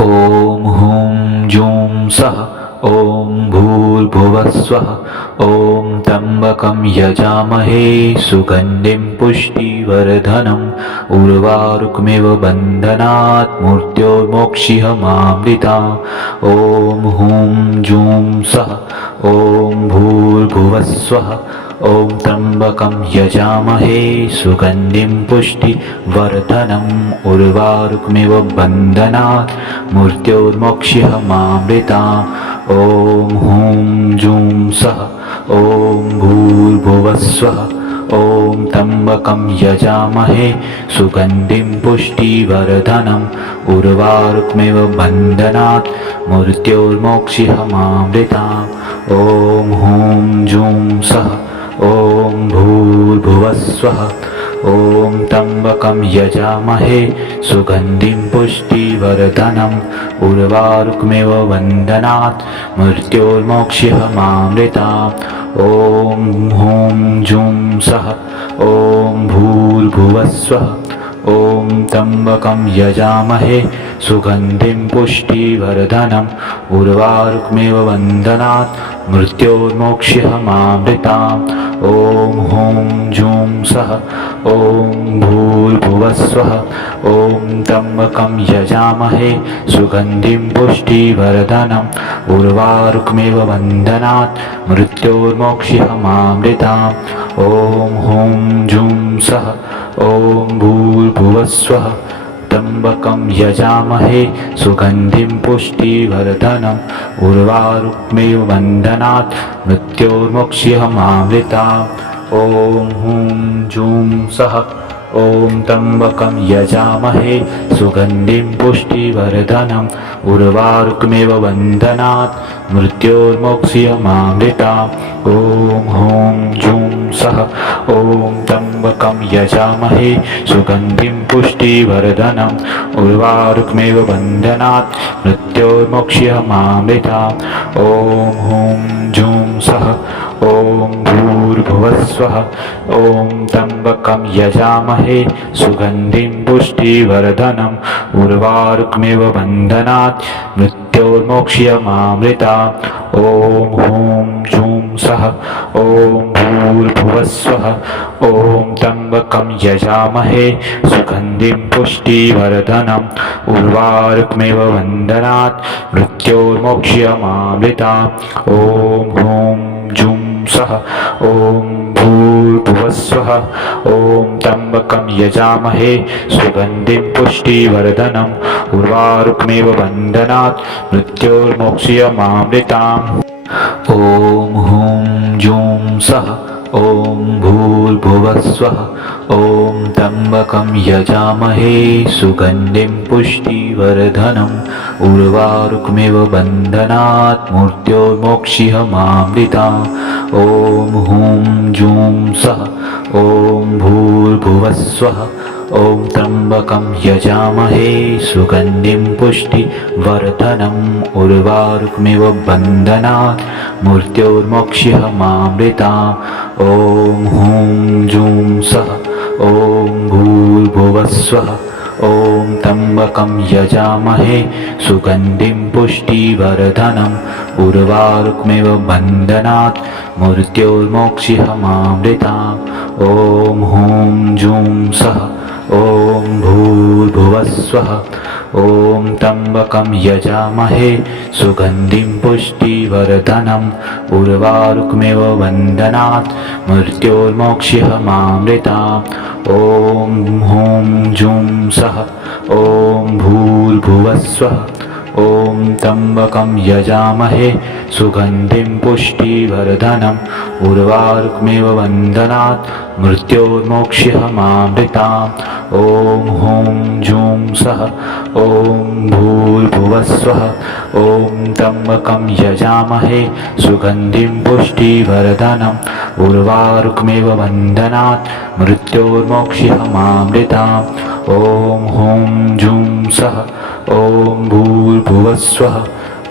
ॐ हुं जुं सः ॐ भूर्भुवः स्वः ॐ त्र्यम्बकं यजामहे सुगन्धिं पुष्टिवर्धनम् उर्वारुकमिव बन्धनात् मृत्योर्मोक्षिहमामृताम् ॐ हुं जुं सः ॐ भूर्भुवः स्वः ॐ त्र्यम्बकं यजामहे सुगन्धिं पुष्टिवर्धनम् उर्वारुकमिव बन्धनात् मृत्योर्मोक्षिहमामृताम् ॐ हुं जुं सः ॐ भूर्भुवः स्वः ॐ त्र्यम्बकं यजामहे सुगन्धिं पुष्टिवर्धनम् उर्वारुकमिव बन्धनात् मृत्योर्मोक्षिहमामृताम् ॐ हुं जुं सः ॐ भूर्भुवः स्वः ॐ त्र्यम्बकं यजामहे सुगन्धिं पुष्टिवर्धनम् उर्वारुकमिव बन्धनात् मृत्योर्मोक्षिहमामृताम् ॐ हुं जुं सः ॐ भूर्भुवः स्वः ॐ त्र्यम्बकं यजामहे सुगन्धिं पुष्टिवर्धनम् उर्वारुकमिव बन्धनात् मृत्योर्मोक्षिहमामृताम् ॐ हुं जुं सः ॐ भूर्भुवः स्वः ॐ त्र्यम्बकं यजामहे सुगन्धिं पुष्टिवर्धनम् उर्वारुकमिव बन्धनात् मृत्योर्मोक्षिहमामृताम् ॐ हुं जुं सः ॐ भूर्भुवः स्वः त्र्यम्बकं यजामहे सुगन्धिं पुष्टिवर्धनम् उर्वारुकमिव बन्धनात् मृत्योर्मोक्षिहमामृताम् ॐ हुं जुं सः ॐ त्र्यम्बकं यजामहे सुगन्धिं पुष्टिवर्धनम् उर्वारुकमिव बन्धनात् मृत्योर्मोक्षिहमामृताम् ॐ हुं जुं सः ॐ त्र्यम्बकं यजामहे सुगन्धिं पुष्टिवर्धनम् उर्वारुकमिव बन्धनात् मृत्योर्मोक्षिहमामृताम् ॐ हुं जुं सः ॐ भूर्भुवः स्वः ॐ त्र्यम्बकं यजामहे सुगन्धिं पुष्टिवर्धनम् उर्वारुकमिव बन्धनात् मृत्योर्मोक्षिहमामृताम् ॐ हुं जुं सः ॐ भूर्भुवः स्वः ॐ त्र्यम्बकं यजामहे सुगन्धिं पुष्टिवर्धनम् उर्वारुकमिव बन्धनात् मृत्योर्मोक्षिहमामृताम् ॐ हुं जुं सः ॐ भूर्भुवः स्वः ॐ त्र्यम्बकं यजामहे सुगन्धिं पुष्टिवर्धनम् उर्वारुकमिव बन्धनात् मृत्योर्मोक्षिहमामृताम् ॐ हुं जुं सः ॐ भूर्भुवः स्वः ॐ त्र्यम्बकं यजामहे सुगन्धिं पुष्टिवर्धनम् उर्वारुकमिव बन्धनात् मृत्योर्मोक्षिहमामृताम् ॐ हुं जुं सः ॐ भूर्भुवः स्वः ॐ त्र्यम्बकं यजामहे सुगन्धिं पुष्टिवर्धनम् उर्वारुकमिव बन्धनात् मृत्योर्मोक्षिहमामृताम् ॐ हुं जुं सः ॐ भूर्भुवः स्वः ॐ त्र्यम्बकं यजामहे सुगन्धिं पुष्टिवर्धनम् उर्वारुकमिव बन्धनात् मृत्योर्मोक्षिहमामृताम् ॐ हुं जुं सः ॐ भूर्भुवः स्वः ॐ त्र्यम्बकं यजामहे सुगन्धिं पुष्टिवर्धनम् उर्वारुकमिव बन्धनात् मृत्योर्मोक्षिहमामृताम् ॐ हुं जुं सः ॐ भूर्भुवः स्वः ॐ त्र्यम्बकं यजामहे सुगन्धिं पुष्टिवर्धनम् उर्वारुकमिव बन्धनात् मृत्योर्मोक्षिहमामृताम् ॐ हुं जुं सः ॐ भूर्भुवः स्वः ॐ त्र्यम्बकं यजामहे सुगन्धिं पुष्टिवर्धनम् उर्वारुकमिव बन्धनात् मृत्योर्मोक्षिहमामृताम् ॐ हुं जुं सः ॐ भूर्भुवः स्वः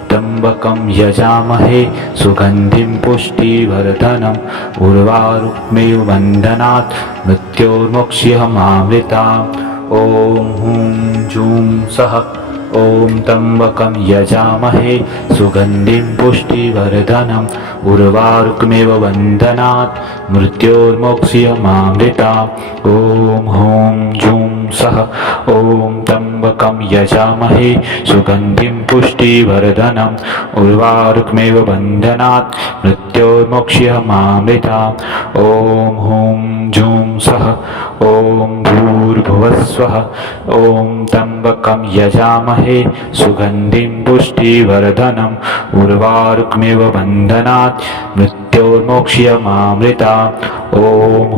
त्र्यम्बकं यजामहे सुगन्धिं पुष्टिवर्धनम् उर्वारुकमिव बन्धनात् मृत्योर्मोक्षिहमामृताम् ॐ हुं जुं सः ॐ त्र्यम्बकं यजामहे सुगन्धिं पुष्टिवर्धनम् उर्वारुकमेव बन्धनात् मृत्योर्मोक्ष्यमामृताम् ॐ हुं जुं सः ॐ त्र्यम्बकं यजामहे सुगन्धिं पुष्टिवर्धनम् उर्वारुकमेव बन्धनात् मृत्योर्मोक्ष्यमामृताम् ॐ हुं जुं सः ॐ भूर्भुवस्वः ॐ त्र्यम्बकं यजामहे सुगन्धिं पुष्टिवर्धनम् उर्वारुकमेव बन्धनात् मृत्योर्मोक्ष्यमामृताम् ॐ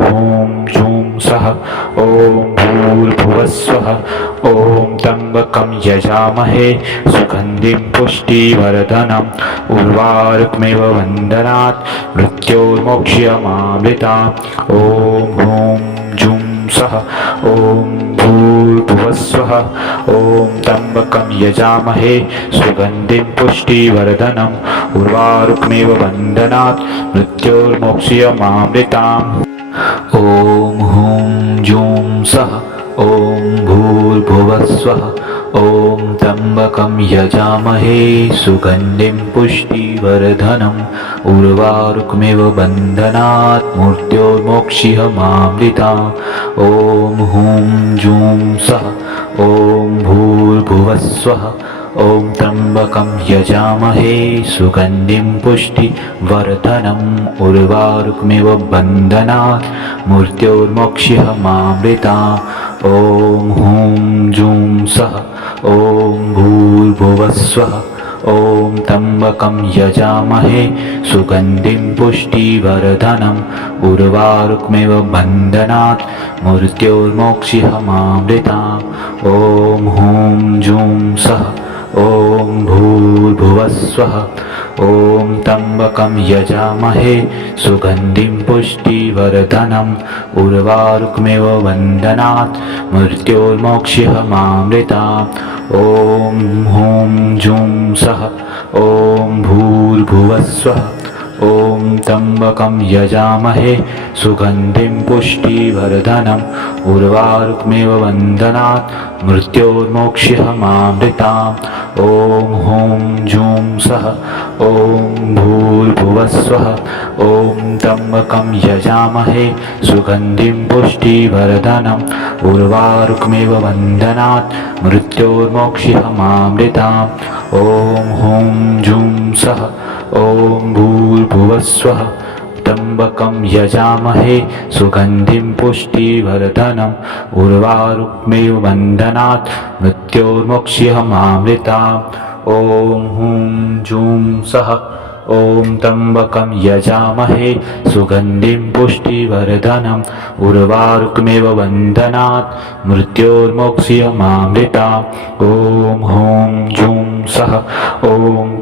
हुं जुं सः ॐ भूर्भुवस्वः ॐ त्र्यम्बकं यजामहे सुगन्धिं पुष्टिवर्धनम् उर्वारुकमेव बन्धनात् मृत्योर्मोक्ष्यमामृताम् ॐ हुं जुं सः ॐ भूर्भुवस्वः ॐ त्र्यम्बकं यजामहे सुगन्धिं पुष्टिवर्धनम् उर्वारुकमेव बन्धनात् मृत्योर्मोक्ष्यमामृताम् ॐ हुं जुं सः ॐ भूर्भुवस्वः ॐ त्र्यम्बकं यजामहे सुगन्धिं पुष्टिवर्धनम् उर्वारुकमेव बन्धनात् मृत्योर्मोक्ष्यमामृताम् ॐ हुं जुं सः ॐ भूर्भुवस्वः ॐ त्र्यम्बकं यजामहे सुगन्धिं पुष्टिवर्धनम् उर्वारुकमेव बन्धनात् मृत्योर्मोक्ष्यमामृताम् ॐ हुं जुं सः ॐ भूर्भुवस्वः ॐ त्र्यम्बकं यजामहे सुगन्धिं पुष्टिवर्धनम् उर्वारुकमेव बन्धनात् मृत्योर्मोक्ष्यमामृताम् ॐ हुं जुं सः ॐ भूर्भुवस्वः ॐ त्र्यम्बकं यजामहे सुगन्धिं पुष्टिवर्धनम् उर्वारुकमेव बन्धनात् मृत्योर्मोक्ष्यमामृताम् ॐ हुं जुं सः ॐ भूर्भुवस्वः ॐ त्र्यम्बकं यजामहे सुगन्धिं पुष्टिवर्धनम् उर्वारुकमेव बन्धनात् मृत्योर्मोक्ष्यमामृताम् ॐ हुं जुं सः ॐ भूर्भुवस्वः ॐ त्र्यम्बकं यजामहे सुगन्धिं पुष्टिवर्धनम् उर्वारुकमेव बन्धनात् मृत्योर्मोक्ष्यमामृताम् ॐ हुं जुं सः ॐ भूर्भुवस्वः त्र्यम्बकं यजामहे सुगन्धिं पुष्टिवर्धनम् उर्वारुकमेव बन्धनात् मृत्योर्मोक्ष्यमामृताम् ॐ हुं जुं सः ॐ त्र्यम्बकं यजामहे सुगन्धिं पुष्टिवर्धनम् उर्वारुकमेव बन्धनात् मृत्योर्मोक्ष्यमामृताम् ॐ हुं जुं सः ॐ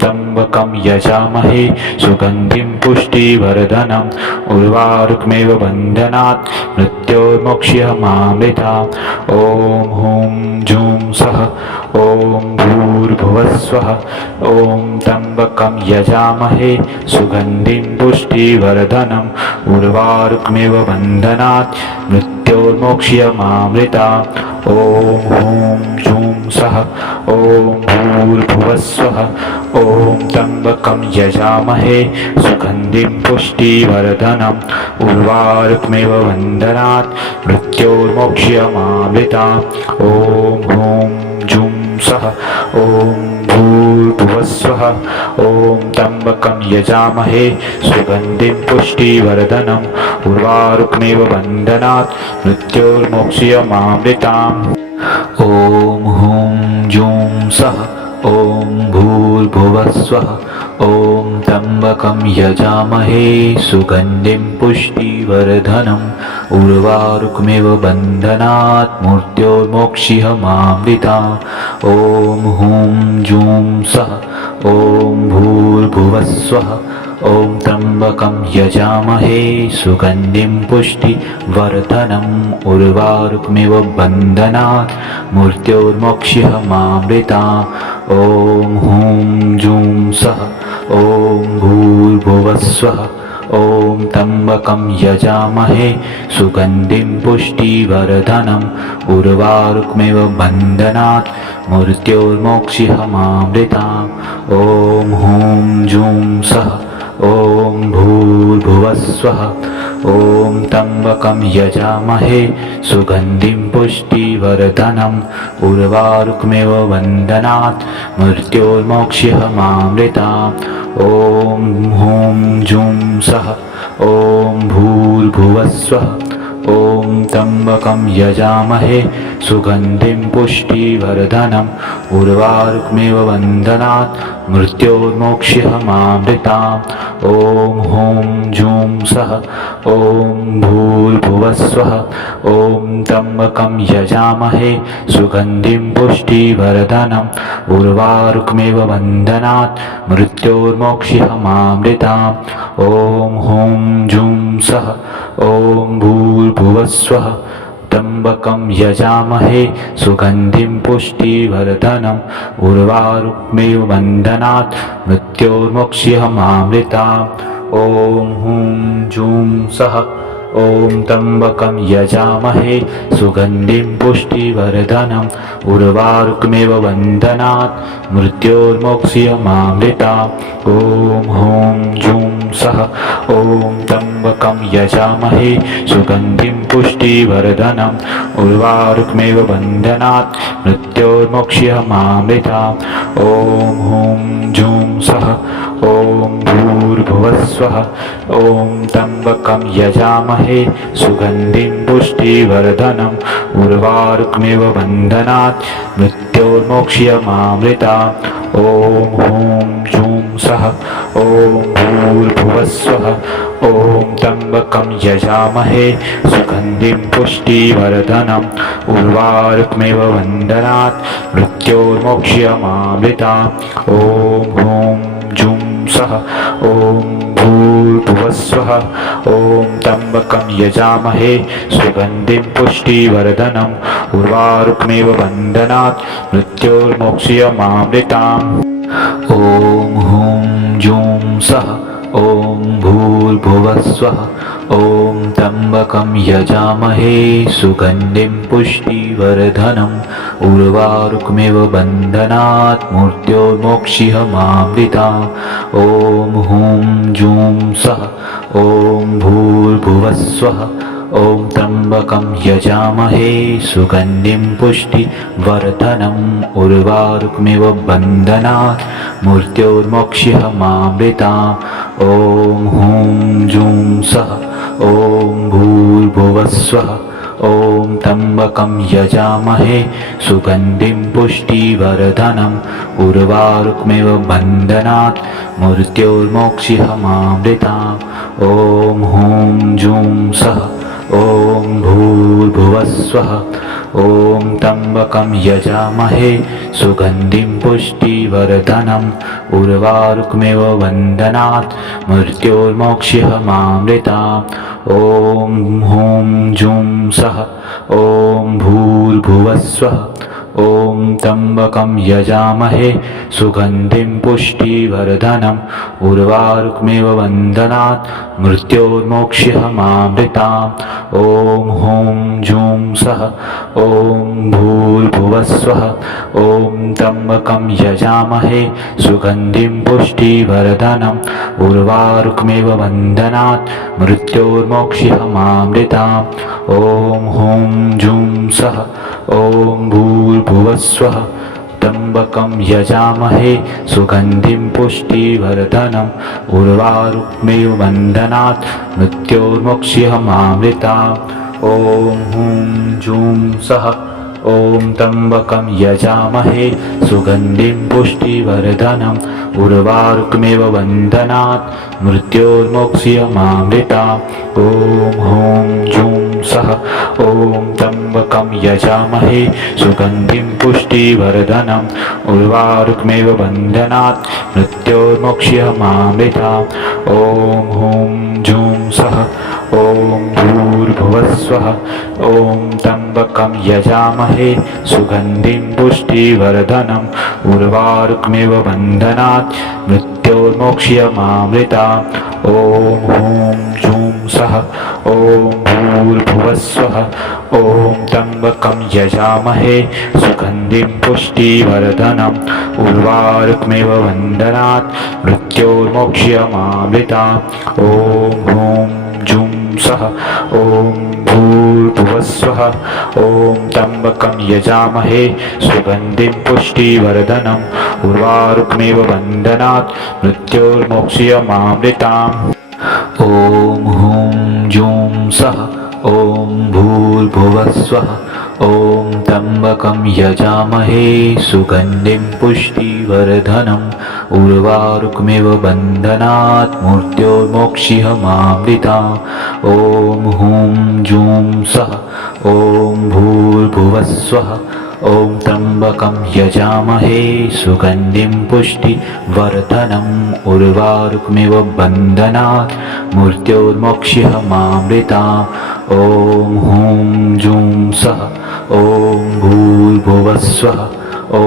त्र्यम्बकं यजामहे सुगन्धिं पुष्टिवर्धनम् उर्वारुकमेव बन्धनात् मृत्योर्मोक्ष्यमामृताम् ॐ हुं जुं सः ॐ भूर्भुवस्वः ॐ त्र्यम्बकं यजामहे सुगन्धिं पुष्टिवर्धनम् उर्वारुकमेव बन्धनात् मृत्योर्मोक्ष्यमामृताम् ॐ हुं जुं सः ॐ भूर्भुवस्वः ॐ त्र्यम्बकं यजामहे सुगन्धिं पुष्टिवर्धनम् उर्वारुकमेव बन्धनात् मृत्योर्मोक्ष्यमामृताम् ॐ हुं जुं सः ॐ भूर्भुवस्वः ॐ त्र्यम्बकं यजामहे सुगन्धिं पुष्टिवर्धनम् उर्वारुकमेव बन्धनात् मृत्योर्मोक्ष्यमामृताम् ॐ हुं जुं सः ॐ भूर्भुवस्वः ॐ त्र्यम्बकं यजामहे सुगन्धिं पुष्टिवर्धनम् उर्वारुकमेव बन्धनात् मृत्योर्मोक्ष्यमामृताम् ॐ हुं जुं सः ॐ भूर्भुवस्वः ॐ त्र्यम्बकं यजामहे सुगन्धिं पुष्टिवर्धनम् उर्वारुकमेव बन्धनात् मृत्योर्मोक्ष्यमामृताम् ॐ हुं जुं सः ॐ भूर्भुवस्वः ॐ त्र्यम्बकं यजामहे सुगन्धिं पुष्टिवर्धनम् उर्वारुकमेव बन्धनात् मृत्योर्मोक्षिहमामृताम् ॐ हुं जुं सः ॐ भूर्भुवस्वः ॐ त्र्यम्बकं यजामहे सुगन्धिं पुष्टिवर्धनम् उर्वारुकमेव बन्धनात् मृत्योर्मोक्षिहमामृताम् ॐ हुं जुं सः ॐ भूर्भुवस्वः ॐ त्र्यम्बकं यजामहे सुगन्धिं पुष्टिवर्धनम् उर्वारुकमेव बन्धनात् मृत्योर्मोक्षिहमामृताम् ॐ हुं जुं सः ॐ भूर्भुवस्वः ॐ त्र्यम्बकं यजामहे सुगन्धिं पुष्टिवर्धनम् उर्वारुकमेव बन्धनात् मृत्योर्मोक्षिहमामृताम् ॐ हुं जुं सः ॐ भूर्भुवस्वः त्र्यम्बकं यजामहे सुगन्धिं पुष्टिवर्धनम् उर्वारुकमेव बन्धनात् मृत्योर्मोक्षिहमामृताम् ॐ हुं जुं सः ॐ त्र्यम्बकं यजामहे सुगन्धिं पुष्टिवर्धनम् उर्वारुकमेव बन्धनात् मृत्योर्मोक्षिहमामृताम् ॐ हुं जुं सः ॐ त्र्यम्बकं यजामहे सुगन्धिं पुष्टिवर्धनम् उर्वारुकमेव बन्धनात् मृत्योर्मोक्षिहमामृताम् ॐ हुं जुं सः ॐ भूर्भुवस्वः ॐ त्र्यम्बकं यजामहे सुगन्धिं पुष्टिवर्धनम् उर्वारुकमेव बन्धनात् मृत्योर्मोक्षिहमामृताम् ॐ हुं जुं सः ॐ भूर्भुवस्वः ॐ त्र्यम्बकं यजामहे सुगन्धिं पुष्टिवर्धनम् उर्वारुकमेव बन्धनात् मृत्योर्मोक्षिहमामृताम् ॐ हुं जुं सः ॐ भूर्भुवस्वः ॐ त्र्यम्बकं यजामहे सुगन्धिं पुष्टिवर्धनम् उर्वारुकमेव बन्धनात् मृत्योर्मोक्षिहमामृताम् ॐ हुं जुं सः ॐ भूर्भुवस्वः ॐ त्र्यम्बकं यजामहे सुगन्धिं पुष्टिवर्धनम् उर्वारुकमेव बन्धनात् मृत्योर्मोक्षिहमामृताम् ॐ हुं जुं सः ॐ भूर्भुवस्वः ॐ त्र्यम्बकं यजामहे सुगन्धिं पुष्टिवर्धनम् उर्वारुकमेव बन्धनात् मृत्योर्मोक्षिहमामृताम् ॐ हुं जुं सः ॐ भूर्भुवस्वः ॐ त्र्यम्बकं यजामहे सुगन्धिं पुष्टिवर्धनम् उर्वारुकमेव बन्धनात् मृत्योर्मोक्षिहमामृताम् ॐ हुं जुं सः ॐ भूर्भुवस्वः ॐ त्र्यम्बकं यजामहे सुगन्धिं पुष्टिवर्धनम् उर्वारुकमेव बन्धनात् मृत्योर्मोक्षिहमामृताम् ॐ हुं जुं सः ॐ भूर्भुवस्वः ॐ त्र्यम्बकं यजामहे सुगन्धिं पुष्टिवर्धनम् उर्वारुकमेव बन्धनात् मृत्योर्मोक्षिहमामृताम् ॐ हुं जुं सः ॐ भूर्भुवस्वः ॐ त्र्यम्बकं यजामहे सुगन्धिं पुष्टिवर्धनम् उर्वारुकमेव बन्धनात् मृत्योर्मोक्षिहमामृताम् ॐ हुं जुं सः ॐ भूर्भुवस्वः त्र्यम्बकं यजामहे सुगन्धिं पुष्टिवर्धनम् उर्वारुकमेव बन्धनात् मृत्योर्मोक्षिहमामृताम् ॐ हुं जुं सः ॐ त्र्यम्बकं यजामहे सुगन्धिं पुष्टिवर्धनम् उर्वारुकमेव बन्धनात् मृत्योर्मोक्षिहमामृताम् ॐ हुं जुं सः ॐ त्र्यम्बकं यजामहे सुगन्धिं पुष्टिवर्धनम् उर्वारुकमेव बन्धनात् मृत्योर्मोक्ष्यमामृताम् ॐ हुं जुं सः ॐ भूर्भुवस्वः ॐ त्र्यम्बकं यजामहे सुगन्धिं पुष्टिवर्धनम् उर्वारुकमेव बन्धनात् मृत्योर्मोक्ष्यमामृताम् ॐ हुं जुं सः ॐ भूर्भुवस्वः ॐ त्र्यम्बकं यजामहे सुगन्धिं पुष्टिवर्धनम् उर्वारुकमेव बन्धनात् मृत्योर्मोक्ष्यमामृताम् ॐ हुं जुं सः ॐ भूर्भुवस्वः ॐ त्र्यम्बकं यजामहे सुगन्धिं पुष्टिवर्धनम् उर्वारुकमेव बन्धनात् मृत्योर्मोक्ष्यमामृताम् ॐ हुं जुं सः ॐ भूर्भुवस्वः ॐ त्र्यम्बकं यजामहे सुगन्धिं पुष्टिवर्धनम् उर्वारुकमेव बन्धनात् मृत्योर्मोक्ष्यमामृताम् ॐ हुं जुं सः ॐ भूर्भुवस्वः ॐ त्र्यम्बकं यजामहे सुगन्धिं पुष्टिवर्धनम् उर्वारुकमेव बन्धनात् मृत्योर्मोक्ष्यमामृताम् ॐ हुं जुं सः ॐ भूर्भुवस्वः ॐ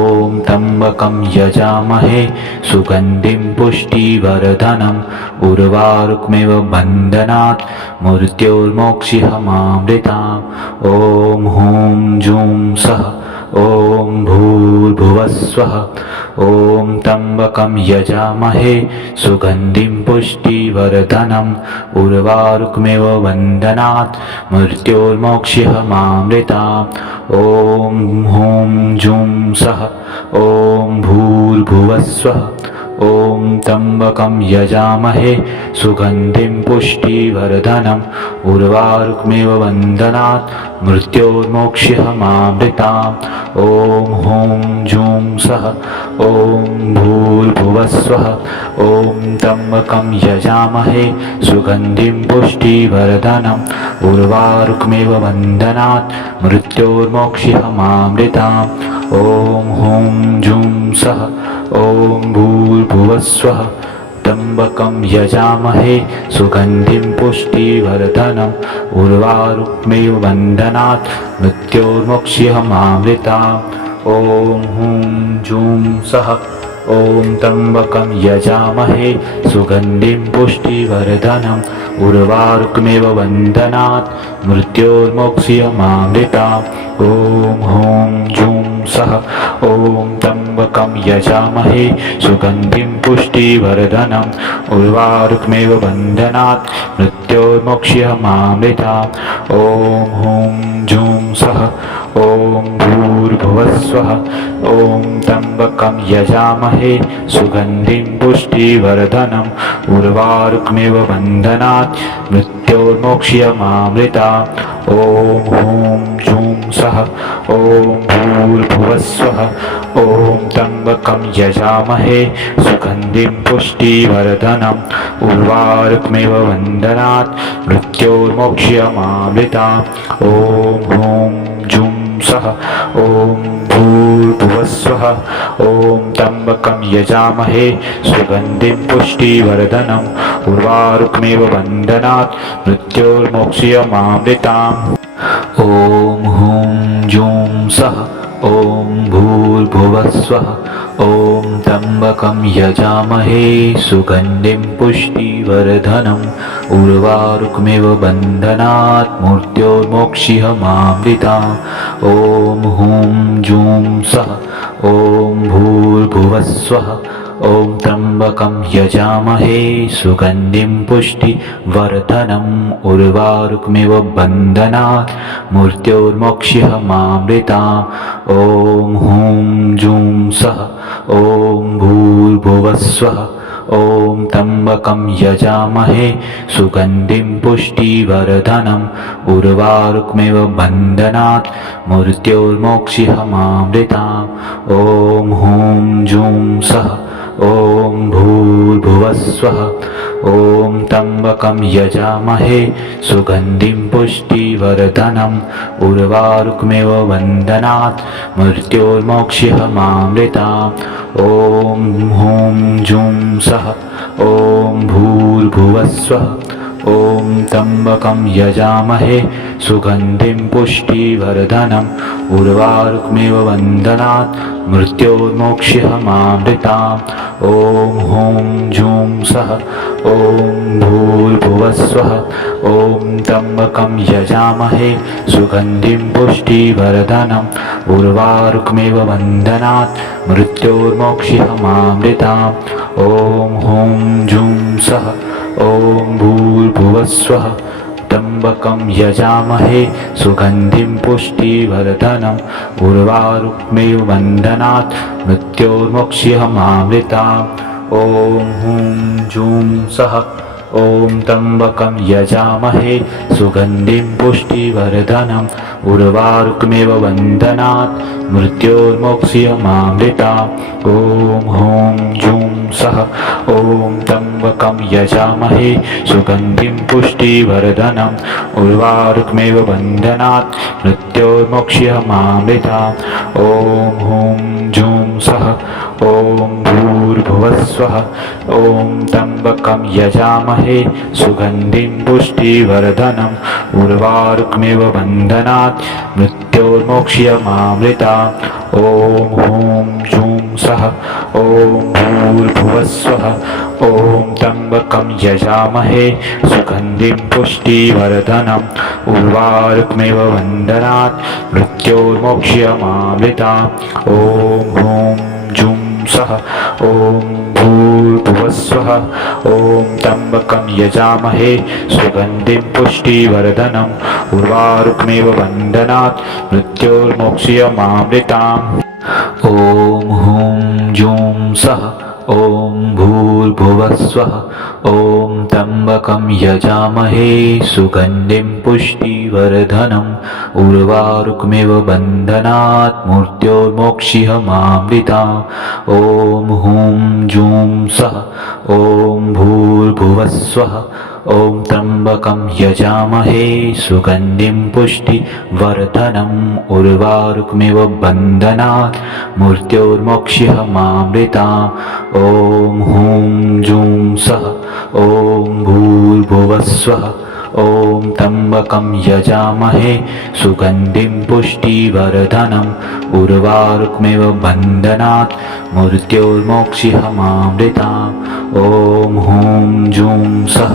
त्र्यम्बकं यजामहे सुगन्धिं पुष्टिवर्धनम् उर्वारुकमेव बन्धनात् मृत्योर्मोक्ष्यमामृताम् ॐ हुं जुं सः ॐ भूर्भुवस्वः ॐ त्र्यम्बकं यजामहे सुगन्धिं पुष्टिवर्धनम् उर्वारुकमेव बन्धनात् मृत्योर्मोक्ष्यमामृताम् ॐ हुं जुं सः ॐ भूर्भुवस्वः ॐ त्र्यम्बकं यजामहे सुगन्धिं पुष्टिवर्धनम् उर्वारुकमेव बन्धनात् मृत्योर्मोक्ष्यमामृताम् ॐ हुं जुं सः ॐ भूर्भुवस्वः ॐ त्र्यम्बकं यजामहे सुगन्धिं पुष्टिवर्धनम् उर्वारुकमेव बन्धनात् मृत्योर्मोक्ष्यमामृताम् ॐ हुं जुं सः ॐ भूर्भुवस्वः त्र्यम्बकं यजामहे सुगन्धिं पुष्टिवर्धनम् उर्वारुकमेव बन्धनात् मृत्योर्मोक्ष्यमामृताम् ॐ हुं जुं सः ॐ त्र्यम्बकं यजामहे सुगन्धिं पुष्टिवर्धनम् उर्वारुकमेव बन्धनात् मृत्योर्मोक्ष्यमामृताम् ॐ हुं जुं सः ॐ त्र्यम्बकं यजामहे सुगन्धिं पुष्टिवर्धनम् उर्वारुकमेव बन्धनात् मृत्योर्मोक्ष्यमामृताम् ॐ हुं जुं सः ॐ भूर्भुवस्वः ॐ त्र्यम्बकं यजामहे सुगन्धिं पुष्टिवर्धनम् उर्वारुकमेव बन्धनात् मृत्योर्मोक्ष्यमामृताम् ॐ हुं जुं सः ॐ भूर्भुवस्वः ॐ त्र्यम्बकं यजामहे सुगन्धिं पुष्टिवर्धनम् उर्वारुकमेव बन्धनात् मृत्योर्मोक्ष्यमामृताम् ॐ हुं जुं सः ॐ भूर्भुवस्वः ॐ त्र्यम्बकं यजामहे सुगन्धिं पुष्टिवर्धनम् उर्वारुकमेव बन्धनात् मृत्योर्मोक्ष्यमामृताम् ॐ हुं जुं सः ॐ भूर्भुवस्वः ॐ त्र्यम्बकं यजामहे सुगन्धिं पुष्टिवर्धनम् उर्वारुकमेव बन्धनात् मृत्योर्मोक्ष्यमामृताम् ॐ हुं जुं सः ॐ भूर्भुवस्वः ॐ त्र्यम्बकं यजामहे सुगन्धिं पुष्टिवर्धनम् उर्वारुकमेव बन्धनात् मृत्योर्मोक्ष्यमामृताम् ॐ हुं जुं सः ॐ भूर्भुवस्वः ॐ त्र्यम्बकं यजामहे सुगन्धिं पुष्टिवर्धनम् उर्वारुकमेव बन्धनात् मृत्योर्मोक्ष्यमामृताम् ॐ हुं जुं सः ॐ भूर्भुवस्वः ॐ त्र्यम्बकं यजामहे सुगन्धिं पुष्टिवर्धनम् उर्वारुकमेव बन्धनात् मृत्योर्मोक्ष्यमामृताम् ॐ हुं जुं सः ॐ भूर्भुवस्वः ॐ त्र्यम्बकं यजामहे सुगन्धिं पुष्टिवर्धनम् उर्वारुकमेव बन्धनात् मृत्योर्मोक्ष्यमामृताम् ॐ हुं जुं सः ॐ भूर्भुवस्वः ॐ त्र्यम्बकं यजामहे सुगन्धिं पुष्टिवर्धनम् उर्वारुकमेव बन्धनात् मृत्योर्मोक्ष्यमामृताम् ॐ हुं जुं सः ॐ भूर्भुवस्वः त्र्यम्बकं यजामहे सुगन्धिं पुष्टिवर्धनम् उर्वारुकमेव बन्धनात् मृत्योर्मोक्ष्यमामृताम् ॐ हुं जुं सः ॐ त्र्यम्बकं यजामहे सुगन्धिं पुष्टिवर्धनम् उर्वारुकमेव बन्धनात् मृत्योर्मोक्ष्यमामृताम् ॐ हुं जुं सः ॐ त्र्यम्बकं यजामहे सुगन्धिं पुष्टिवर्धनम् उर्वारुकमेव बन्धनात् मृत्योर्मोक्ष्यमामृताम् ॐ हुं जुं सः ॐ भूर्भुवस्वः ॐ त्र्यम्बकं यजामहे सुगन्धिं पुष्टिवर्धनम् उर्वारुकमेव बन्धनात् मृत्योर्मोक्ष्यमामृताम् ॐ हुं जुं सः ॐ भूर्भुवस्वः ॐ त्र्यम्बकं यजामहे सुगन्धिं पुष्टिवर्धनम् उर्वारुकमेव बन्धनात् मृत्योर्मोक्ष्यमामृताम् ॐ हुं जुं सः ॐ भूर्भुवस्वः ॐ त्र्यम्बकं यजामहे सुगन्धिं पुष्टिवर्धनम् उर्वारुकमेव बन्धनात् मृत्योर्मोक्ष्यमामृताम् ॐ हुं जुं सः ॐ भूर्भुवस्वः ॐ त्र्यम्बकं यजामहे सुगन्धिं पुष्टिवर्धनम् उर्वारुकमेव बन्धनात् मृत्योर्मोक्ष्यमामृताम् ॐ हुं जुं सः ॐ भूर्भुवस्वः ॐ त्र्यम्बकं यजामहे सुगन्धिं पुष्टिवर्धनम् उर्वारुकमेव बन्धनात् मृत्योर्मोक्ष्यमामृताम् ॐ हुं जुं सः ॐ भूर्भुवस्वः ॐ त्र्यम्बकं यजामहे सुगन्धिं पुष्टिवर्धनम् उर्वारुकमेव बन्धनात् मृत्योर्मोक्ष्यमामृताम् ॐ हुं जुं सः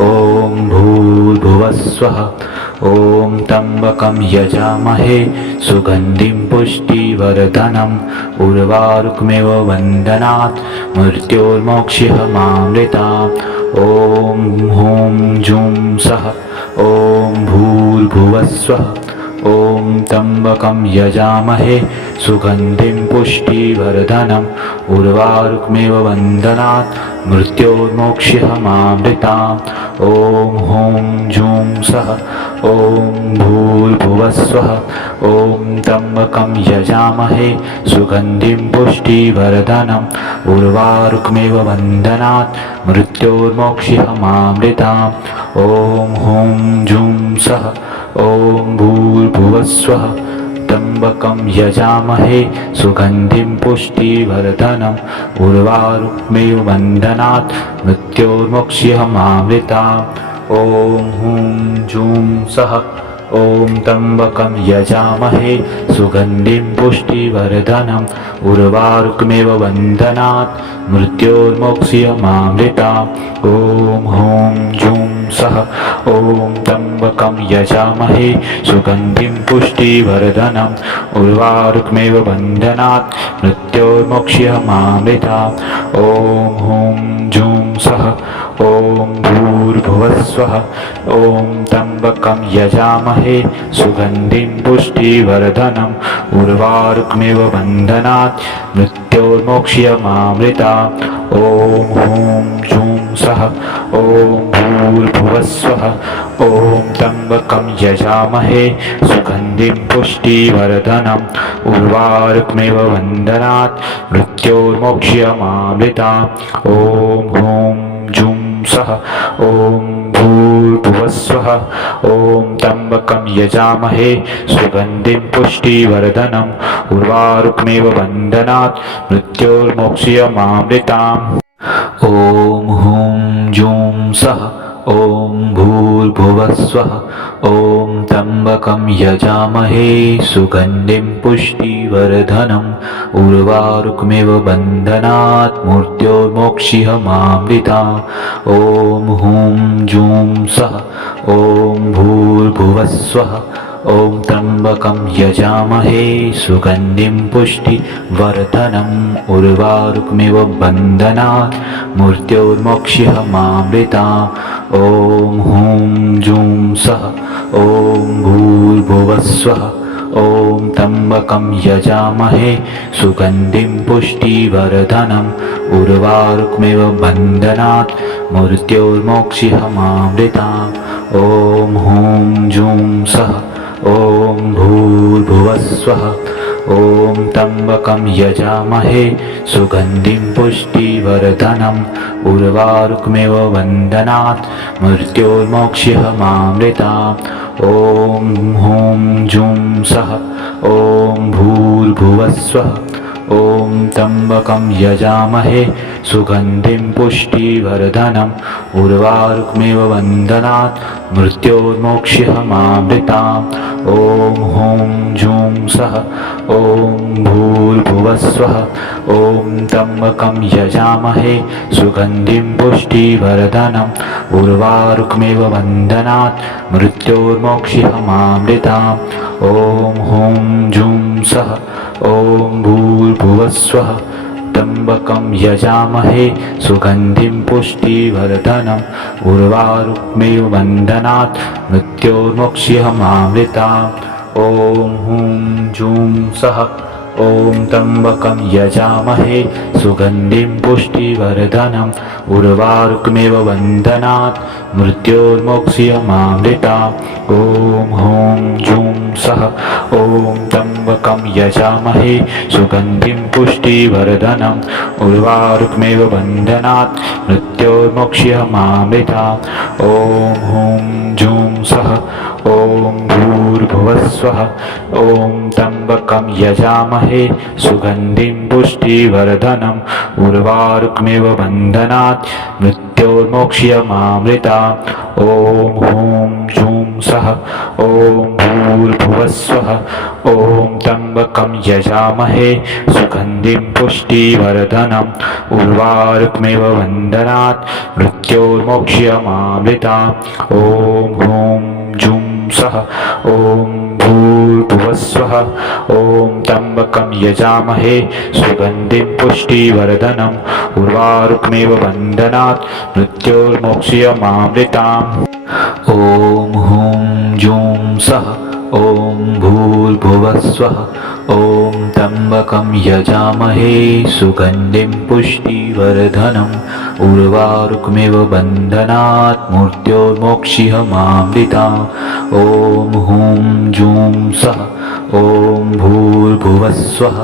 ॐ भूर्भुवस्वः ॐ त्र्यम्बकं यजामहे सुगन्धिं पुष्टिवर्धनम् उर्वारुकमेव बन्धनात् मृत्योर्मोक्ष्यमामृताम् ॐ हुं जुं सः ॐ भूर्भुवस्वः ॐ त्र्यम्बकं यजामहे सुगन्धिं पुष्टिवर्धनम् उर्वारुकमेव बन्धनात् मृत्योर्मोक्ष्यमामृताम् ॐ हुं जुं सः ॐ भूर्भुवस्वः ॐ त्र्यम्बकं यजामहे सुगन्धिं पुष्टिवर्धनम् उर्वारुकमेव बन्धनात् मृत्योर्मोक्ष्यमामृताम् ॐ हुं जुं सः ॐ भूर्भुवस्वः त्र्यम्बकं यजामहे सुगन्धिं पुष्टिवर्धनम् उर्वारुकमेव बन्धनात् मृत्योर्मोक्ष्यमामृताम् ॐ हुं जुं सः ॐ त्र्यम्बकं यजामहे सुगन्धिं पुष्टिवर्धनम् उर्वारुकमेव बन्धनात् मृत्योर्मोक्ष्यमामृताम् ॐ हुं जुं सः ॐ त्र्यम्बकं यजामहे सुगन्धिं पुष्टिवर्धनम् उर्वारुकमेव बन्धनात् मृत्योर्मोक्ष्यमामृताम् ॐ हुं जुं सः ॐ भूर्भुवस्वः ॐ त्र्यम्बकं यजामहे सुगन्धिं पुष्टिवर्धनम् उर्वारुकमेव बन्धनात् मृत्योर्मोक्ष्यमामृताम् ॐ हुं जुं सः ॐ भूर्भुवस्वः ॐ त्र्यम्बकं यजामहे सुगन्धिं पुष्टिवर्धनम् उर्वारुकमेव बन्धनात् मृत्योर्मोक्ष्यमामृताम् ॐ हुं जुं सः ॐ भूर्भुवस्वः ॐ त्र्यम्बकं यजामहे सुगन्धिं पुष्टिवर्धनम् उर्वारुकमेव बन्धनात् मृत्योर्मोक्ष्यमामृताम् ॐ हुं जुं सः ॐ भूर्भुवस्वः ॐ त्र्यम्बकं यजामहे सुगन्धिं पुष्टिवर्धनम् उर्वारुकमेव बन्धनात् मृत्योर्मोक्ष्यमामृताम् ॐ हुं जुं सः ॐ भूर्भुवस्वः ॐ त्र्यम्बकं यजामहे सुगन्धिं पुष्टिवर्धनम् उर्वारुकमेव बन्धनात् मृत्योर्मोक्ष्यमामृताम् ॐ हुं जुं सः ॐ भूर्भुवस्वः ॐ त्र्यम्बकं यजामहे सुगन्धिं पुष्टिवर्धनम् उर्वारुकमेव बन्धनात् मृत्योर्मोक्ष्यमामृताम् ॐ हुं जुं सः ॐ भूर्भुवस्वः ॐ त्र्यम्बकं यजामहे सुगन्धिं पुष्टिवर्धनम् उर्वारुकमेव बन्धनात् मृत्योर्मोक्ष्यमामृताम् ॐ हुं जुं सः ॐ भूर्भुवस्वः ॐ त्र्यम्बकं यजामहे सुगन्धिं पुष्टिवर्धनम् उर्वारुकमेव बन्धनात् मृत्योर्मोक्ष्यमामृताम् ॐ हुं जुं सः ॐ भूर्भुवस्वः ॐ त्र्यम्बकं यजामहे सुगन्धिं पुष्टिवर्धनम् उर्वारुकमेव बन्धनात् मृत्योर्मोक्ष्यमामृताम् ॐ हुं जुं सः ॐ भूर्भुवस्वः त्र्यम्बकं यजामहे सुगन्धिं पुष्टिवर्धनम् उर्वारुकमेव बन्धनात् मृत्योर्मोक्ष्यमामृताम् ॐ हुं जुं सः ॐ त्र्यम्बकं यजामहे सुगन्धिं पुष्टिवर्धनम् उर्वारुकमेव बन्धनात् मृत्योर्मोक्ष्यमामृताम् ॐ हुं जुं सः ॐ त्र्यम्बकं यजामहे सुगन्धिं पुष्टिवर्धनम् उर्वारुकमेव बन्धनात् मृत्योर्मोक्ष्यमामृताम् ॐ हुं जुं सः ॐ भूर्भुवस्वः ॐ त्र्यम्बकं यजामहे सुगन्धिं पुष्टिवर्धनम् उर्वारुकमेव बन्धनात् मृत्योर्मोक्ष्यमामृताम् ॐ हुं जुं सः ॐ भूर्भुवस्वः ॐ त्र्यम्बकं यजामहे सुगन्धिं पुष्टिवर्धनम् उर्वारुकमेव बन्धनात् मृत्योर्मोक्ष्यमामृताम् ॐ हुं जुं सः ॐ भूर्भुवस्वः ॐ त्र्यम्बकं यजामहे सुगन्धिं पुष्टिवर्धनम् उर्वारुकमेव बन्धनात् मृत्योर्मोक्ष्यमामृताम् ॐ हुं जुं सः ॐ भूर्भुवस्वः ॐ त्र्यम्बकं यजामहे सुगन्धिं पुष्टिवर्धनम् उर्वारुकमेव बन्धनात् मृत्योर्मोक्ष्यमामृताम् ॐ हुं जुं सः ॐ भूर्भुवस्वः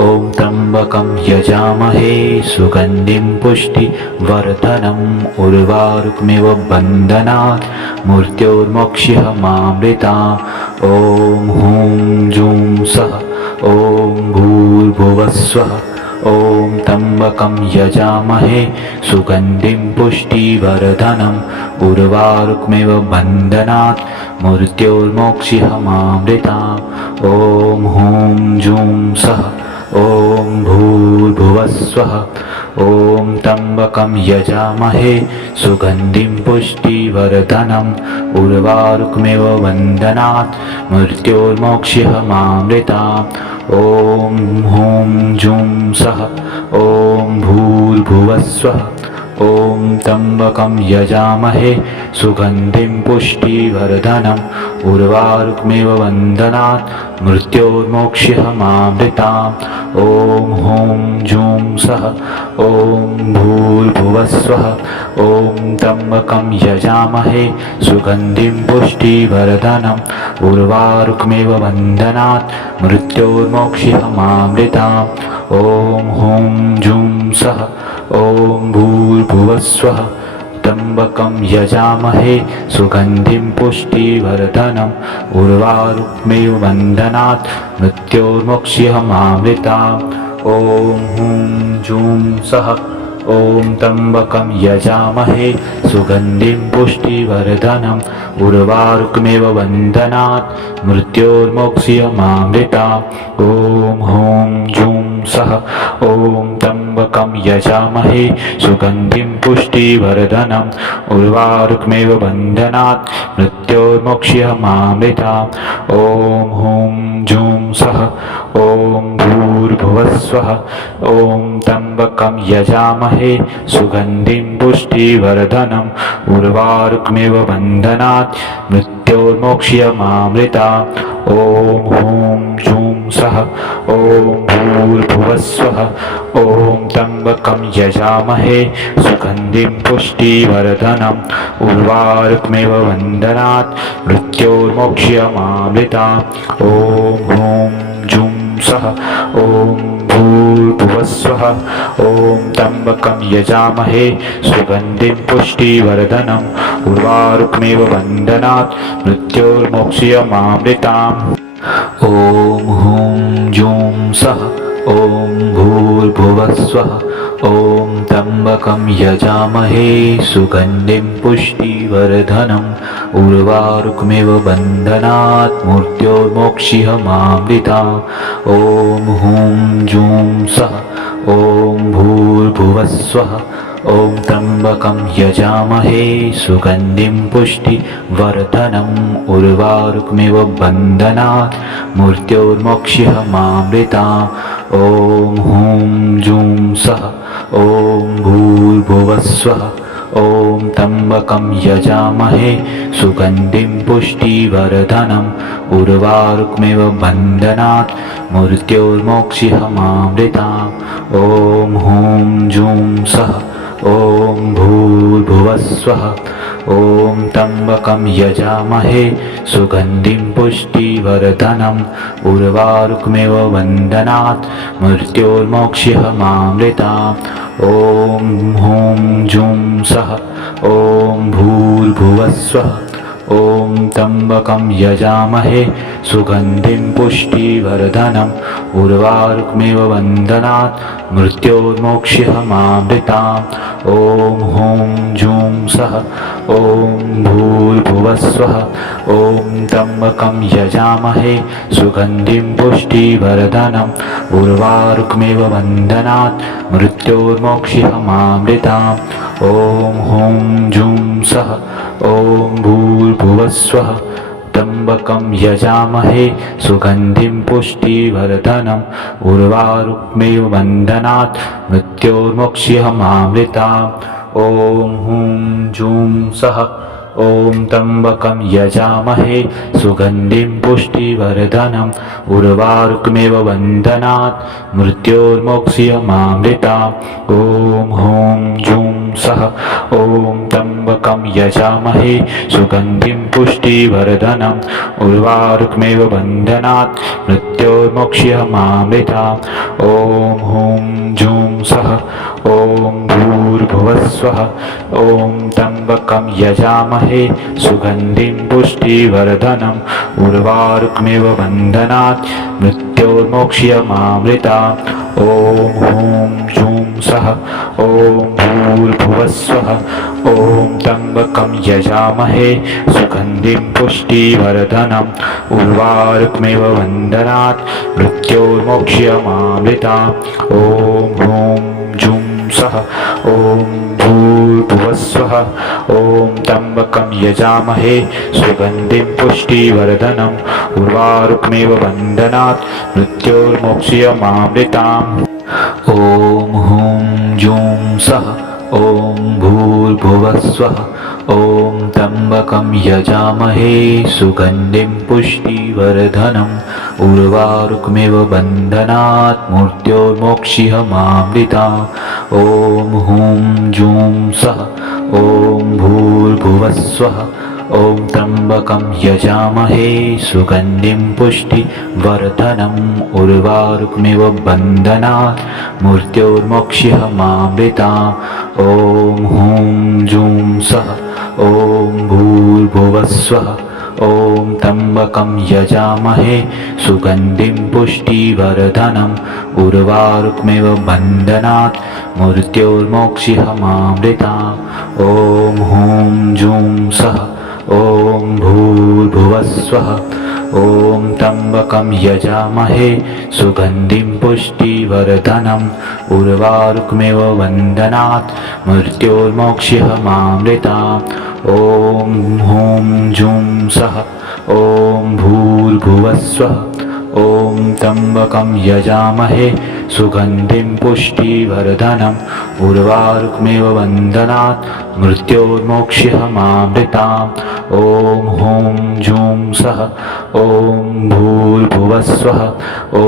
ॐ त्र्यम्बकं यजामहे सुगन्धिं पुष्टिवर्धनम् उर्वारुकमेव बन्धनात् मृत्योर्मोक्ष्यमामृताम् ॐ हुं जुं सः ॐ भूर्भुवस्वः ॐ त्र्यम्बकं यजामहे सुगन्धिं पुष्टिवर्धनम् उर्वारुकमेव बन्धनात् मृत्योर्मोक्ष्यमामृताम् ॐ हुं जुं सः ॐ भूर्भुवस्वः ॐ त्र्यम्बकं यजामहे सुगन्धिं पुष्टिवर्धनम् उर्वारुकमेव बन्धनात् मृत्योर्मोक्ष्यमामृताम् ॐ हुं जुं सः ॐ भूर्भुवस्वः ॐ त्र्यम्बकं यजामहे सुगन्धिं पुष्टिवर्धनम् उर्वारुकमेव बन्धनात् मृत्योर्मोक्ष्यमामृताम् ॐ हुं जुं सः ॐ भूर्भुवस्वः ॐ त्र्यम्बकं यजामहे सुगन्धिं पुष्टिवर्धनम् उर्वारुकमेव बन्धनात् मृत्योर्मोक्ष्यमामृताम् ॐ हुं जुं सः ॐ भूर्भुवस्वः त्र्यम्बकं यजामहे सुगन्धिं पुष्टिवर्धनम् उर्वारुकमेव बन्धनात् मृत्योर्मोक्ष्यमामृताम् ॐ हुं जुं सः ॐ त्र्यम्बकं यजामहे सुगन्धिं पुष्टिवर्धनम् उर्वारुकमेव बन्धनात् मृत्योर्मोक्ष्यमामृताम् ॐ हुं जुं सः ॐ त्र्यम्बकं यजामहे सुगन्धिं पुष्टिवर्धनम् उर्वारुकमेव बन्धनात् मृत्योर्मोक्ष्यमामृताम् ॐ हुं जुं सः ॐ भूर्भुवस्वः ॐ त्र्यम्बकं यजामहे सुगन्धिं पुष्टिवर्धनम् उर्वारुकमेव बन्धनात् मृत्योर्मोक्ष्यमामृताम् ॐ हुं जुं सः ॐ भूर्भुवस्वः ॐ त्र्यम्बकं यजामहे सुगन्धिं पुष्टिवर्धनम् उर्वारुकमेव बन्धनात् मृत्योर्मोक्ष्यमामृताम् ॐ हुं जुं सः ॐ भूर्भुवस्वः ॐ त्र्यम्बकं यजामहे सुगन्धिं पुष्टिवर्धनम् उर्वारुकमेव बन्धनात् मृत्योर्मोक्ष्यमामृताम् ॐ हुं जुं सः ॐ भूर्भुवस्वः ॐ त्र्यम्बकं यजामहे सुगन्धिं पुष्टिवर्धनम् उर्वारुकमेव बन्धनात् मृत्योर्मोक्ष्यमामृताम् ॐ हुं जुं सः ॐ भूर्भुवस्वः ॐ त्र्यम्बकं यजामहे सुगन्धिं पुष्टिवर्धनम् उर्वारुकमेव बन्धनात् मृत्योर्मोक्ष्यमामृताम् ॐ हुं जुं सः ॐ भूर्भुवस्वः ॐ त्र्यम्बकं यजामहे सुगन्धिं पुष्टिवर्धनम् उर्वारुकमेव बन्धनात् मृत्योर्मोक्ष्यमामृताम् ॐ हुं जुं सः ॐ भूर्भुवस्वः ॐ त्र्यम्बकं यजामहे सुगन्धिं पुष्टिवर्धनम् उर्वारुकमेव बन्धनात् मृत्योर्मोक्ष्यमामृताम् ॐ हुं जुं सः ॐ भूर्भुवस्वः ॐ त्र्यम्बकं यजामहे सुगन्धिं पुष्टिवर्धनम् उर्वारुकमेव बन्धनात् मृत्योर्मोक्ष्यमामृताम् ॐ हुं जुं सः ॐ भूर्भुवस्वः ॐ त्र्यम्बकं यजामहे सुगन्धिं पुष्टिवर्धनम् उर्वारुकमेव बन्धनात् मृत्योर्मोक्ष्यमामृताम् ॐ हुं जुं सः ॐ भूर्भुवस्वः त्र्यम्बकं यजामहे सुगन्धिं पुष्टिवर्धनम् उर्वारुकमेव बन्धनात् मृत्योर्मोक्ष्यमामृताम् ॐ हुं जुं सः ॐ त्र्यम्बकं यजामहे सुगन्धिं पुष्टिवर्धनम् उर्वारुकमेव बन्धनात् मृत्योर्मोक्ष्यमामृताम् ॐ हुं जुं सः ॐ त्र्यम्बकं यजामहे सुगन्धिं पुष्टिवर्धनम् उर्वारुकमेव बन्धनात् मृत्योर्मोक्ष्यमामृताम् ॐ हुं जुं सः ॐ भूर्भुवस्वः ॐ त्र्यम्बकं यजामहे सुगन्धिं पुष्टिवर्धनम् उर्वारुकमेव बन्धनात् मृत्योर्मोक्ष्यमामृताम् ॐ हुं जुं सः ॐ भूर्भुवस्वः ॐ त्र्यम्बकं यजामहे सुगन्धिं पुष्टिवर्धनम् उर्वारुकमेव बन्धनात् मृत्योर्मोक्ष्यमामृताम् ॐ हुं जुं सः ॐ भूर्भुवस्वः ॐ त्र्यम्बकं यजामहे सुगन्धिं पुष्टिवर्धनम् उर्वारुकमेव बन्धनात् मृत्योर्मोक्ष्यमामृताम् ॐ हुं जुं सः ॐ भूर्भुवस्वः ॐ त्र्यम्बकं यजामहे सुगन्धिं पुष्टिवर्धनम् उर्वारुकमेव बन्धनात् मृत्योर्मोक्ष्यमामृताम् ॐ हुं जुं सः ॐ भूर्भुवस्वः ॐ त्र्यम्बकं यजामहे सुगन्धिं पुष्टिवर्धनम् उर्वारुकमिव बन्धनात् मृत्योर्मोक्ष्यमामृताम् ॐ हुं जुं सः ॐ भूर्भुवस्वः ॐ त्र्यम्बकं यजामहे सुगन्धिं पुष्टिवर्धनम् उर्वारुकमिव बन्धनात् मृत्योर्मोक्ष्यमामृताम् ॐ हुं जुं सः ॐ भूर्भुवस्वः ॐ त्र्यम्बकं यजामहे सुगन्धिं पुष्टिवर्धनम् उर्वारुकमिव बन्धनात् मृत्योर्मोक्ष्यमामृताम् ॐ हुं जुं सः ॐ भूर्भुवस्वः ॐ त्र्यम्बकं यजामहे सुगन्धिं पुष्टिवर्धनम् उर्वारुकमिव बन्धनात् मृत्योर्मोक्ष्यमामृताम् ॐ हुं जुं सः ॐ भूर्भुवस्वः ॐ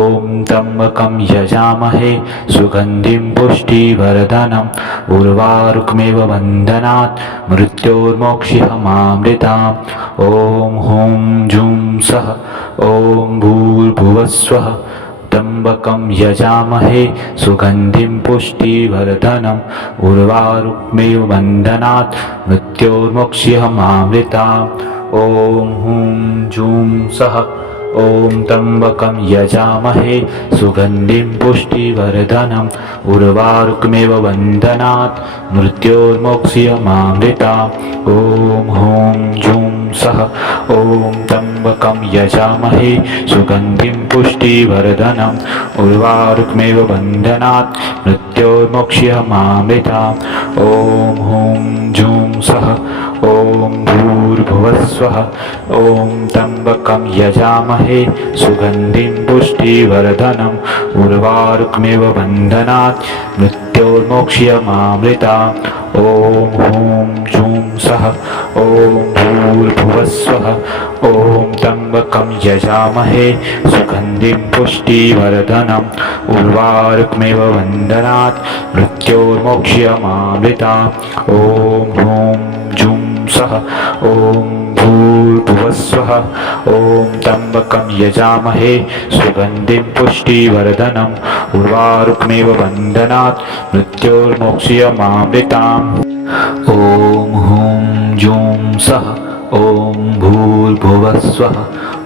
त्र्यम्बकं यजामहे सुगन्धिं पुष्टिवर्धनम् उर्वारुकमिव बन्धनात् मृत्योर्मोक्ष्यमामृताम् ॐ हुं जुं सः ॐ भूर्भुवस्वः त्र्यम्बकं यजामहे सुगन्धिं पुष्टिवर्धनम् उर्वारुकमिव बन्धनात् मृत्योर्मोक्ष्यमामृताम् ॐ हुं जुं सः ॐ त्र्यम्बकं यजामहे सुगन्धिं पुष्टिवर्धनम् उर्वारुकमिव बन्धनात् मृत्योर्मोक्ष्यमामृताम् ॐ हुं जुं सः ॐ त्र्यम्बकं यजामहे सुगन्धिं पुष्टिवर्धनम् उर्वारुकमिव बन्धनात् मृत्योर्मोक्ष्यमामृताम् ॐ हुं जुं सः ॐ भूर्भुवस्वः ॐ त्र्यम्बकं यजामहे सुगन्धिं पुष्टिवर्धनम् उर्वारुकमिव बन्धनात् मृत्योर्मोक्ष्यमामृताम् ॐ हुं जुं सः ॐ भूर्भुवस्वः ॐ त्र्यम्बकं यजामहे सुगन्धिं पुष्टिवर्धनम् उर्वारुकमिव बन्धनात् मृत्योर्मोक्ष्यमामृताम् ॐ हुं जुं सः ॐ भूर्भुवस्वः ॐ त्र्यम्बकं यजामहे सुगन्धिं पुष्टिवर्धनम् उर्वारुकमिव बन्धनात् मृत्योर्मोक्ष्यमामृताम् ॐ हुं जुं सः ॐ भूर्भुवस्वः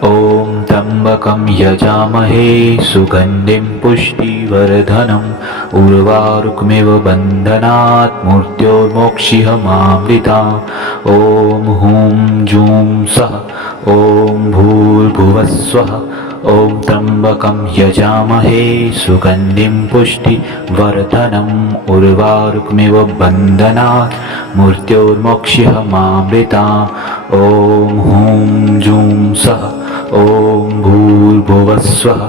ॐ त्र्यम्बकं यजामहे सुगन्धिं पुष्टिवर्धनम् उर्वारुकमिव बन्धनात् मृत्योर्मोक्ष्यमामृताम् ॐ हुं जुं सः ॐ भूर्भुवस्वः ॐ त्र्यम्बकं यजामहे सुगन्धिं पुष्टिवर्धनम् उर्वारुकमिव बन्धनात् मृत्योर्मोक्ष्यमामृताम् ॐ हुं जुं सः ॐ भूर्भुवस्वः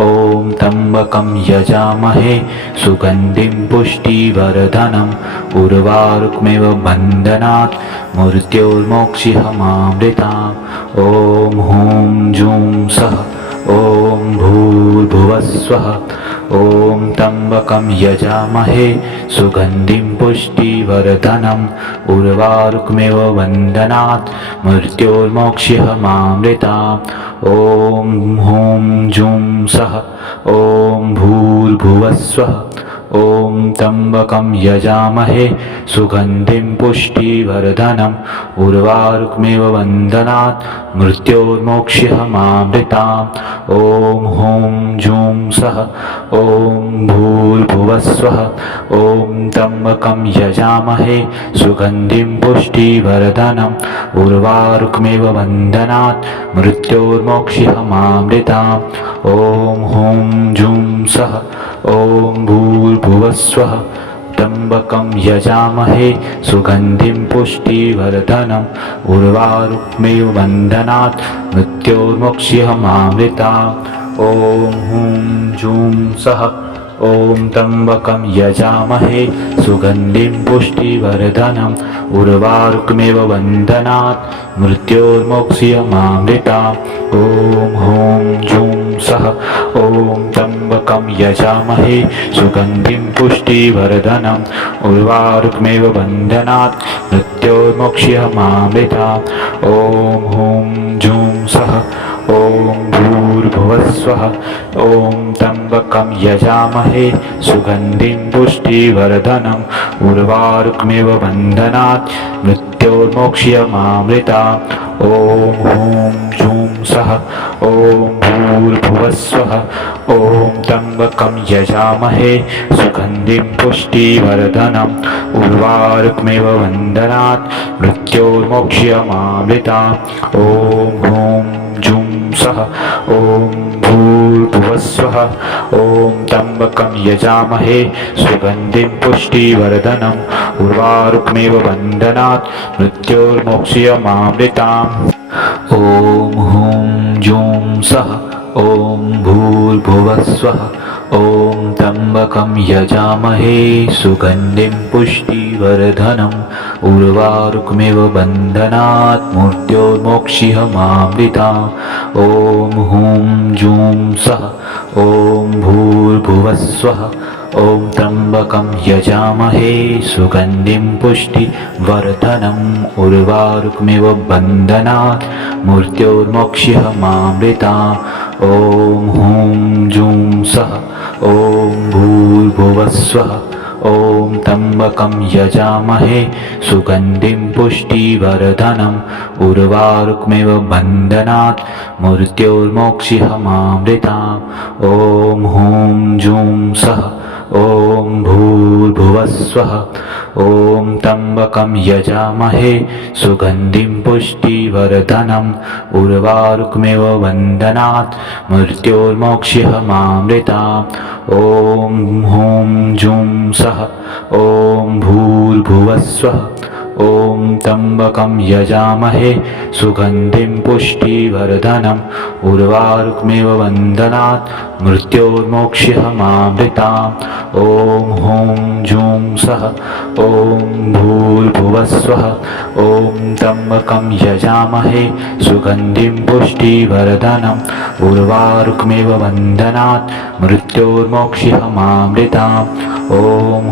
ॐ त्र्यम्बकं यजामहे सुगन्धिं पुष्टिवर्धनम् उर्वारुकमिव बन्धनात् मृत्योर्मोक्ष्यमामृताम् ॐ हुं जुं सः ॐ भूर्भुवस्वः ॐ त्र्यम्बकं यजामहे सुगन्धिं पुष्टिवर्धनम् उर्वारुकमिव बन्धनात् मृत्योर्मोक्ष्यमामृताम् ॐ हुं जुं सः ॐ भूर्भुवस्वः ॐ त्र्यम्बकं यजामहे सुगन्धिं पुष्टिवर्धनम् उर्वारुकमिव बन्धनात् मृत्योर्मोक्ष्यमामृताम् ॐ हुं जुं सः ॐ भूर्भुवस्वः ॐ त्र्यम्बकं यजामहे सुगन्धिं पुष्टिवर्धनम् उर्वारुकमिव बन्धनात् मृत्योर्मोक्ष्यमामृताम् ॐ हुं जुं सः ॐ भूर्भुवस्वः त्र्यम्बकं यजामहे सुगन्धिं पुष्टिवर्धनम् उर्वारुकमिव बन्धनात् मृत्योर्मोक्ष्यमामृताम् ॐ हुं जुं सः ॐ त्र्यम्बकं यजामहे सुगन्धिं पुष्टिवर्धनम् उर्वारुकमेव बन्धनात् मृत्योर्मोक्ष्यमामृताम् ॐ हूं जुं सः ॐ त्र्यम्बकं यजामहे सुगन्धिं पुष्टिवर्धनम् उर्वारुकमेव बन्धनात् मृत्योर्मोक्ष्यमामृताम् ॐ हूं जुं सः ॐ भूर्भुवस्वः ॐ त्र्यम्बकं यजामहे सुगन्धिं पुष्टिवर्धनम् उर्वारुकमेव बन्धनात् मृत्योर्मोक्ष्यमामृताम् ॐ हूं जुं सः ॐ भूर्भुवस्वः ॐ त्र्यम्बकं यजामहे सुगन्धिं पुष्टिवर्धनम् उर्वारुकमेव बन्धनात् मृत्योर्मोक्ष्यमामृताम् ॐ हूं जुं सः ॐ भूर्भुवस्वः ॐ त्र्यम्बकं यजामहे सुगन्धिं पुष्टिवर्धनम् उर्वारुकमेव बन्धनात् मृत्योर्मोक्ष्यमामृताम् ॐ हूं जुं सः ॐ भूर्भुवस्वः ॐ त्र्यम्बकं यजामहे सुगन्धिं पुष्टिवर्धनम् उर्वारुकमेव बन्धनात् मृत्योर्मोक्ष्यमामृताम् ॐ हूं जुं सः ॐ भूर्भुवस्वः ॐ त्र्यम्बकं यजामहे सुगन्धिं पुष्टिवर्धनम् उर्वारुकमेव बन्धनात् मृत्योर्मोक्ष्यमामृताम् ॐ हूं जुं सः ॐ भूर्भुवस्वः ॐ त्र्यम्बकं यजामहे सुगन्धिं पुष्टिवर्धनम् उर्वारुकमेव बन्धनात् मृत्योर्मोक्ष्यमामृताम् ॐ हूं जुं सः ॐ भूर्भुवस्वः ॐ त्र्यम्बकं यजामहे सुगन्धिं पुष्टिवर्धनम् उर्वारुकमेव बन्धनात् मृत्योर्मोक्ष्यमामृताम् ॐ हूं जुं सः ॐ भूर्भुवस्वः ॐ त्र्यम्बकं यजामहे सुगन्धिं पुष्टिवर्धनम् उर्वारुकमेव बन्धनात् मृत्योर्मोक्ष्यमामृताम् ॐ हूं जुं सः ॐ भूर्भुवस्वः ॐ त्र्यम्बकं यजामहे सुगन्धिं पुष्टिवर्धनम् उर्वारुकमेव बन्धनात् मृत्योर्मोक्ष्यमामृताम् ॐ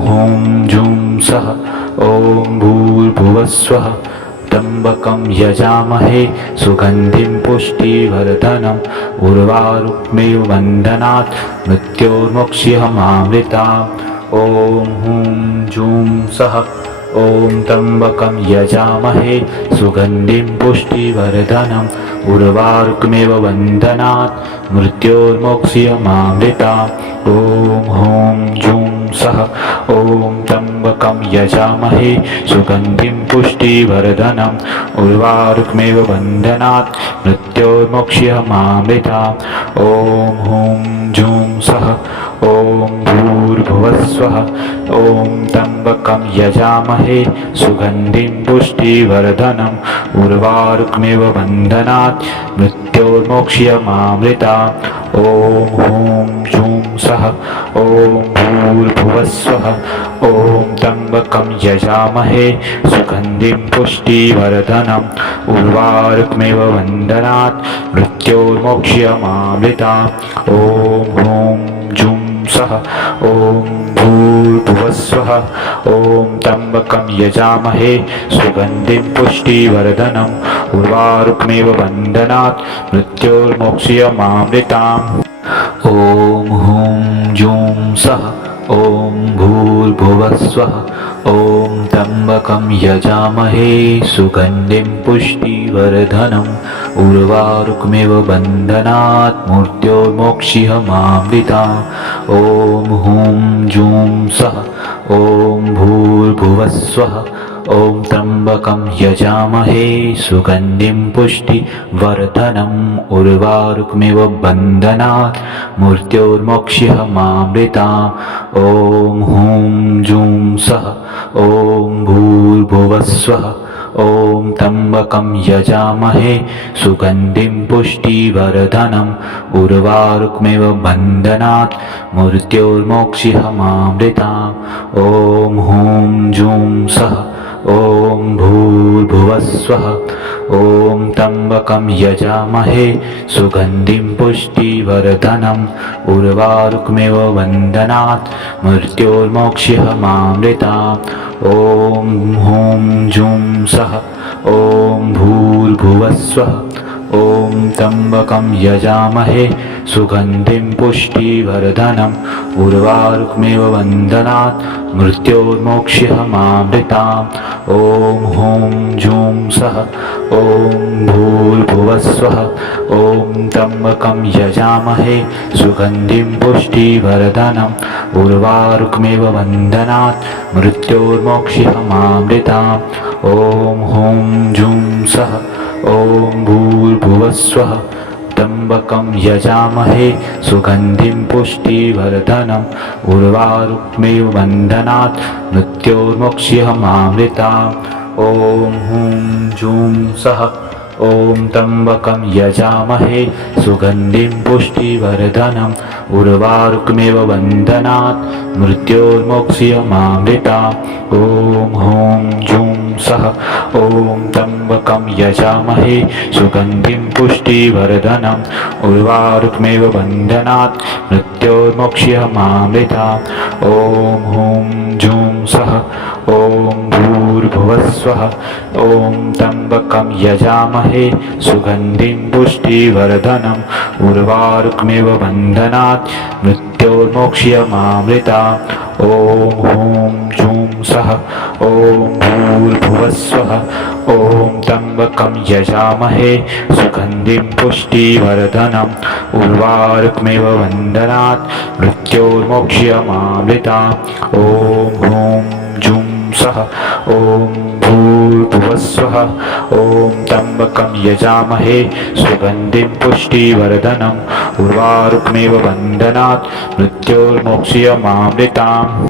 हूं जुं सः ॐ भूर्भुवस्वः त्र्यम्बकं यजामहे सुगन्धिं पुष्टिवर्धनम् उर्वारुकमेव बन्धनात् मृत्योर्मोक्ष्यमामृताम् ॐ हूं जुं सः ॐ त्र्यम्बकं यजामहे सुगन्धिं पुष्टिवर्धनम् उर्वारुकमेव बन्धनात् मृत्योर्मोक्ष्यमामृताम् ॐ हूं जुं सः ॐ त्र्यम्बकं यजामहे सुगन्धिं पुष्टिवर्धनम् उर्वारुकमेव बन्धनात् मृत्योर्मोक्ष्यमामृताम् ॐ हूं जुं सः ॐ भूर्भुवस्वः ॐ त्र्यम्बकं यजामहे सुगन्धिं पुष्टिवर्धनम् उर्वारुकमेव बन्धनात् मृत्योर्मोक्ष्यमामृताम् ॐ हूं जुं सः ॐ भूर्भुवस्वः ॐ त्र्यम्बकं यजामहे सुगन्धिं पुष्टिवर्धनम् उर्वारुकमेव बन्धनात् मृत्योर्मोक्ष्यमामृताम् ॐ हूं जुं सः ॐ भूर्भुवस्वः ॐ त्र्यम्बकं यजामहे सुगन्धिं पुष्टिवर्धनम् उर्वारुकमेव बन्धनात् मृत्योर्मोक्ष्यमामृताम् ॐ हूं जुं सः ॐ भूर्भुवस्वः ॐ त्र्यम्बकं यजामहे सुगन्धिं पुष्टिवर्धनम् उर्वारुकमेव बन्धनात् मृत्योर्मोक्ष्यमामृताम् ॐ हूं जुं सः ॐ भूर्भुवस्वः ॐ त्र्यम्बकं यजामहे सुगन्धिं पुष्टिवर्धनम् उर्वारुकमेव बन्धनात् मृत्योर्मोक्ष्यमामृताम् ॐ हूं जुं सः ॐ भूर्भुवस्वः ॐ त्र्यम्बकं यजामहे सुगन्धिं पुष्टिवर्धनम् उर्वारुकमेव बन्धनात् मृत्योर्मोक्षिहमामृताम् ॐ हुं जुं सः ॐ भूर्भुवस्वः ॐ त्र्यम्बकं यजामहे सुगन्धिं पुष्टिवर्धनम् उर्वारुकमेव बन्धनात् मृत्योर्मोक्षिहमामृताम् ॐ हुं जुं सः ॐ भूर्भुवस्वः ॐ त्र्यम्बकं यजामहे सुगन्धिं पुष्टिवर्धनम् उर्वारुकमेव बन्धनात् मृत्योर्मोक्षिहमामृताम् ॐ हुं जुं सः ॐ भूर्भुवस्वः ॐ त्र्यम्बकं यजामहे सुगन्धिं पुष्टिवर्धनम् उर्वारुकमेव बन्धनात् मृत्योर्मोक्षिहमामृताम् ॐ हुं जुं सः ॐ भूर्भुवस्वः त्र्यम्बकं यजामहे सुगन्धिं पुष्टिवर्धनम् उर्वारुकमेव बन्धनात् मृत्योर्मोक्षिहमामृताम् ॐ हुं जुं सः ॐ त्र्यम्बकं यजामहे सुगन्धिं पुष्टिवर्धनम् उर्वारुकमेव बन्धनात् मृत्योर्मोक्षिहमामृताम् ॐ हुं जुं सः ॐ त्र्यम्बकं यजामहे सुगन्धिं पुष्टिवर्धनम् उर्वारुकमेव बन्धनात् मृत्योर्मोक्षिहमामृताम् ॐ हुं जुं सः ॐ भूर्भुवस्वः ॐ त्र्यम्बकं यजामहे सुगन्धिं पुष्टिवर्धनम् उर्वारुकमेव बन्धनात् मृत्योर्मोक्षिहमामृताम् ॐ हुं जुं सः ॐ भूर्भुवस्वः ॐ त्र्यम्बकं यजामहे सुगन्धिं पुष्टिवर्धनम् उर्वारुकमेव बन्धनात् मृत्योर्मोक्षिहमामृताम् ॐ हुं जुं सः ॐ भूर्भुवस्वः ॐ त्र्यम्बकं यजामहे सुगन्धिं पुष्टिवर्धनम् उर्वारुकमेव बन्धनात् मृत्योर्मोक्षिहमामृताम्